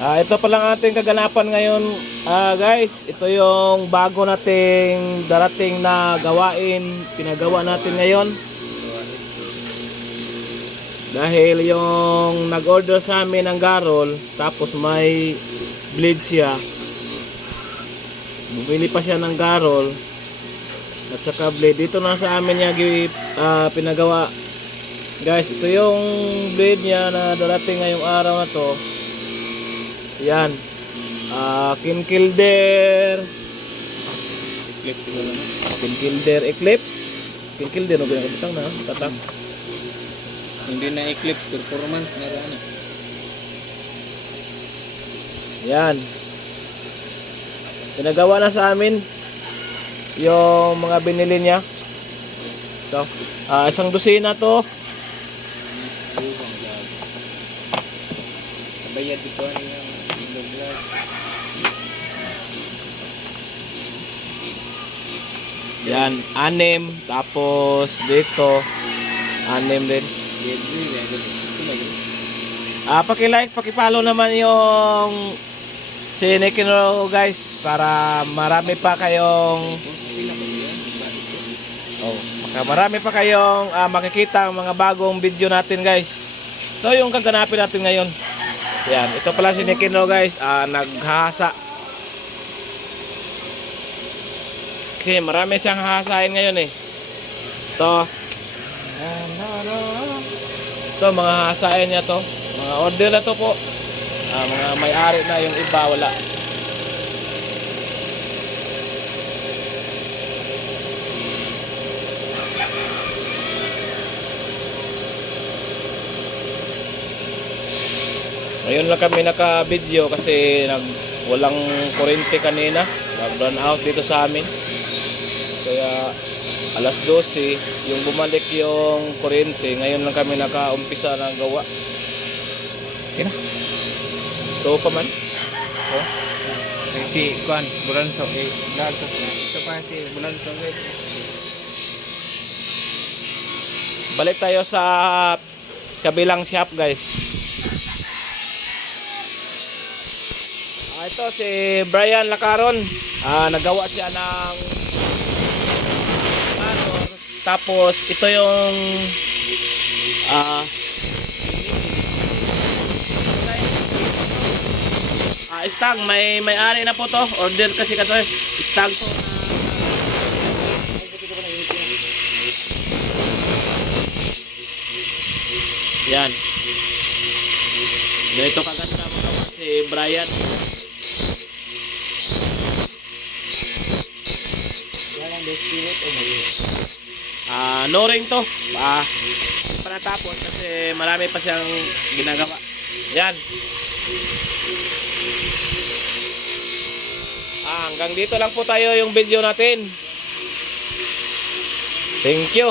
Ito pa lang ating kaganapan ngayon, guys. Ito yung bago nating darating na gawain, pinagawa natin ngayon. Dahil yung nag-order sa amin ng garol, tapos may blade siya. Bumili pa siya ng garol at saka blade. Dito na sa amin niya pinagawa. Guys, ito yung blade niya na darating ngayong araw na to. Yan. Kinkilder Eclipse siguro na. Kinkilder Eclipse. Kinkilder no binabitang na tatak. Hindi na Eclipse performance na ano. Yan. Pinagawa na sa amin yung mga binili niya. So, isang dosina to. Bayad dito niya. Yan, 6. Tapos dito 6 din. Paki-like, paki-follow naman yung si Nikino guys para marami pa kayong marami pa kayong makikita ang mga bagong video natin guys. Ito yung kaganapin natin ngayon. Yan, ito pala si Nikino guys, naghahasa. Kasi marami siyang hahasain ngayon eh. Ito mga hahasain niya to. Mga order na to po. Mga may-ari na, yung iba wala. Ngayon lang kami naka-video kasi walang kuryente kanina. Nag-run out dito sa amin. Kaya alas 12 yung bumalik yung kuryente. Ngayon lang kami naka-umpisa ng gawa. Okay na. Ito pa man. Oh. Si Kwan, Bulanso. Ito pa si Bulanso. Balik tayo sa kabilang shop guys. Ito si Brian Lacaron. Nagawa siya ng motor. Tapos ito yung stag. May-ari na po to. Order kasi kato stag to. Yan. Ganito kaganda mo si Brian. No ring to. Panatapos kasi marami pa siyang ginagawa. Yan. Hanggang dito lang po tayo yung video natin. Thank you.